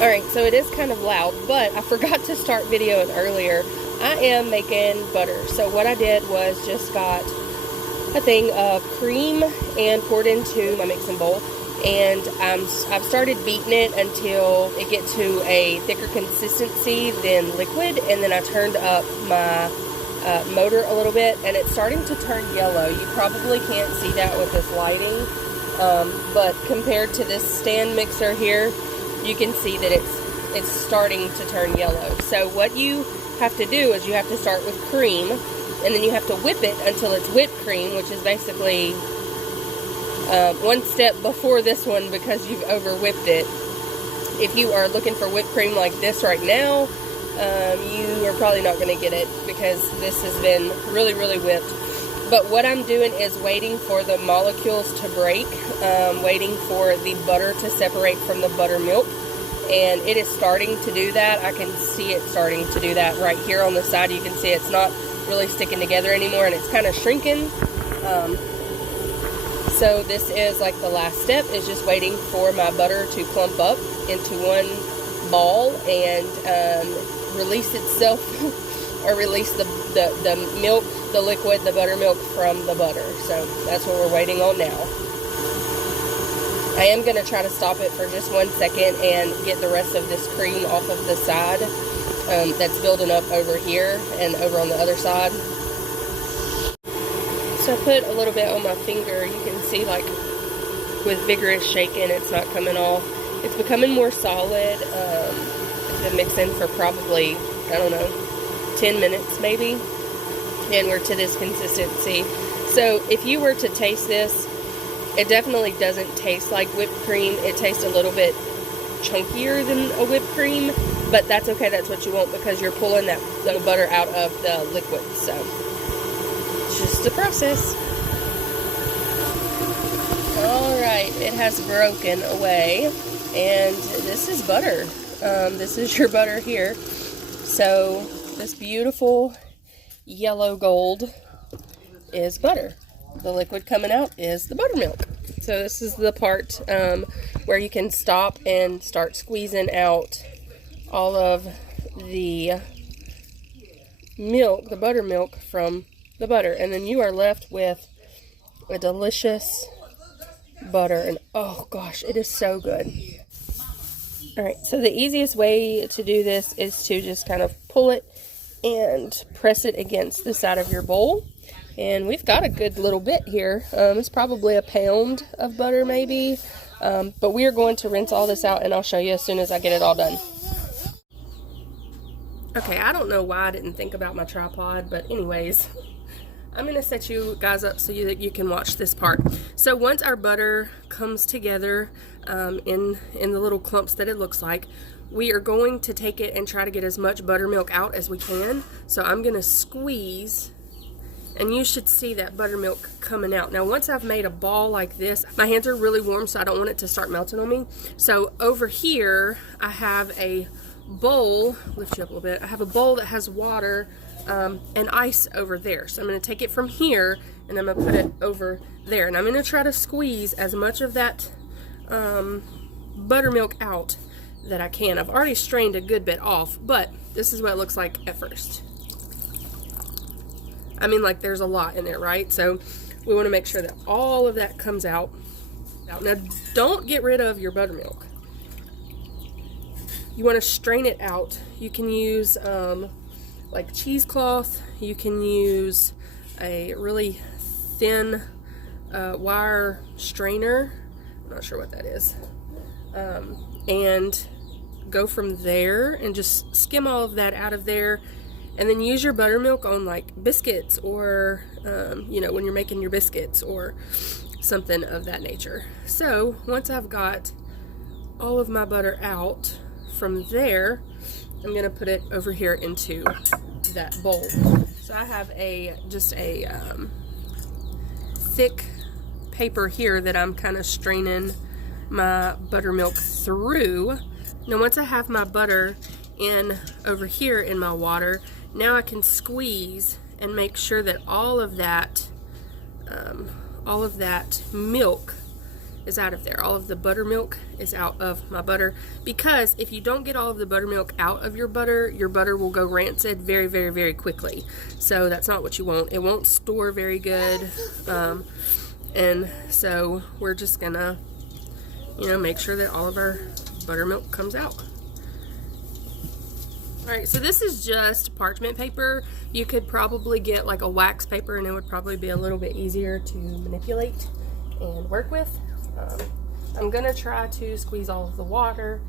Alright, so it is kind of loud, but I forgot to start videoing earlier. I am making butter. So what I did was just got a thing of cream and poured into my mixing bowl. And I've started beating it until it gets to a thicker consistency than liquid. And then I turned up my motor a little bit, and it's starting to turn yellow. You probably can't see that with this lighting, but compared to this stand mixer here, you can see that it's starting to turn yellow. So what you have to do is you have to start with cream, and then you have to whip it until it's whipped cream, which is basically one step before this one because you've over whipped it. If you are looking for whipped cream like this right now, you are probably not going to get it because this has been really, really whipped. But what I'm doing is waiting for the molecules to break, waiting for the butter to separate from the buttermilk, and it is starting to do that. I can see it starting to do that right here on the side. You can see it's not really sticking together anymore, and it's kind of shrinking. So this is like the last step, is just waiting for my butter to clump up into one ball and release itself, or release the milk, the liquid, the buttermilk from the butter. So that's what we're waiting on now. I am going to try to stop it for just 1 second and get the rest of this cream off of the side that's building up over here and over on the other side. So I put a little bit on my finger. You can see, like, with vigorous shaking, it's not coming off. It's becoming more solid. I've been mixing for probably, I don't know, 10 minutes maybe, and we're to this consistency. So if you were to taste this, it definitely doesn't taste like whipped cream. It tastes a little bit chunkier than a whipped cream, but that's okay. That's what you want because you're pulling that little butter out of the liquid. So it's just a process. Alright, it has broken away, and this is butter. This is your butter here. So this beautiful yellow gold is butter. The liquid coming out is the buttermilk. So this is the part where you can stop and start squeezing out all of the milk, the buttermilk from the butter. And then you are left with a delicious butter. And oh gosh, it is so good. Alright, so the easiest way to do this is to just kind of pull it and press it against the side of your bowl. And we've got a good little bit here. It's probably a pound of butter maybe. But we are going to rinse all this out, and I'll show you as soon as I get it all done. Okay, I don't know why I didn't think about my tripod, but anyways, I'm going to set you guys up so that you can watch this part. So once our butter comes together in the little clumps that it looks like, we are going to take it and try to get as much buttermilk out as we can. So I'm going to squeeze, and you should see that buttermilk coming out. Now once I've made a ball like this, my hands are really warm, so I don't want it to start melting on me. So over here I have a bowl, lift you up a little bit, I have a bowl that has water and ice over there. So I'm going to take it from here and I'm going to put it over there, and I'm going to try to squeeze as much of that buttermilk out that I can. I've already strained a good bit off, but this is what it looks like at first. I mean, like, there's a lot in there, right? So we want to make sure that all of that comes out. Now don't get rid of your buttermilk. You want to strain it out. You can use like cheesecloth. You can use a really thin wire strainer. I'm not sure what that is. And go from there and just skim all of that out of there, and then use your buttermilk on like biscuits, or you know, when you're making your biscuits or something of that nature. So once I've got all of my butter out from there, I'm gonna put it over here into that bowl. So I have just a thick paper here that I'm kind of straining my buttermilk through. Now once I have my butter in over here in my water, now I can squeeze and make sure that all of that milk is out of there. All of the buttermilk is out of my butter, because if you don't get all of the buttermilk out of your butter will go rancid very, very, very quickly. So that's not what you want. It won't store very good. And so we're just gonna, you know, make sure that all of our buttermilk comes out. Alright, so this is just parchment paper. You could probably get like a wax paper and it would probably be a little bit easier to manipulate and work with. I'm gonna try to squeeze all of the water.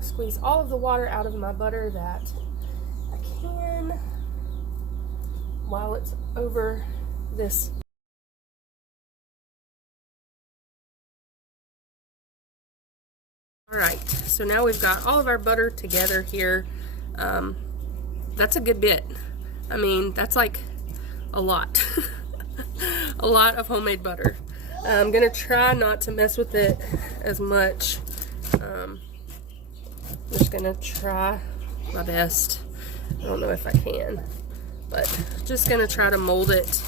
Squeeze all of the water out of my butter that I can while it's over this. Alright, so now we've got all of our butter together here. That's a good bit. I mean, that's like a lot. A lot of homemade butter. I'm gonna try not to mess with it as much. I'm just gonna try my best. I don't know if I can, but just gonna try to mold it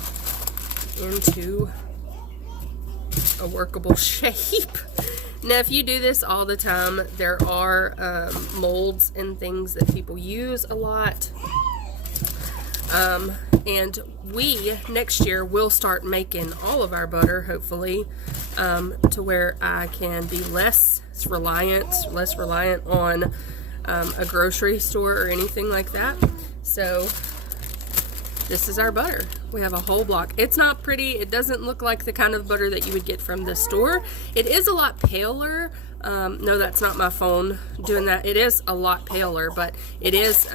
into a workable shape. Now, if you do this all the time, there are molds and things that people use a lot. And we, next year, will start making all of our butter, hopefully, to where I can be less reliant on a grocery store or anything like that. So this is our butter. We have a whole block. It's not pretty. It doesn't look like the kind of butter that you would get from the store. It is a lot paler. No, that's not my phone doing that. It is a lot paler, but it is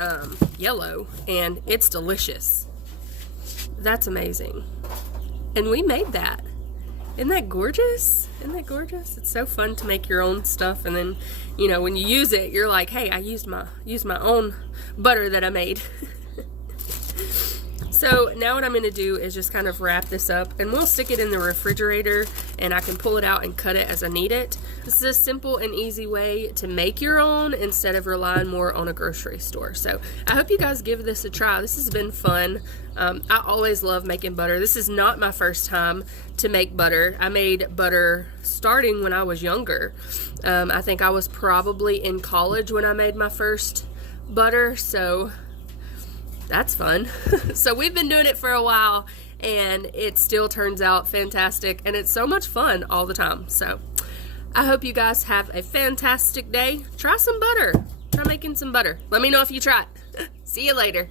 yellow, and it's delicious. That's amazing. And we made that. Isn't that gorgeous? Isn't that gorgeous? It's so fun to make your own stuff, and then, you know, when you use it, you're like, hey, I used my own butter that I made. So now what I'm going to do is just kind of wrap this up, and we'll stick it in the refrigerator, and I can pull it out and cut it as I need it. This is a simple and easy way to make your own instead of relying more on a grocery store. So I hope you guys give this a try. This has been fun. I always love making butter. This is not my first time to make butter. I made butter starting when I was younger. I think I was probably in college when I made my first butter, so that's fun. So we've been doing it for a while, and it still turns out fantastic, and it's so much fun all the time. So I hope you guys have a fantastic day. Try some butter. Try making some butter. Let me know if you try it. See you later.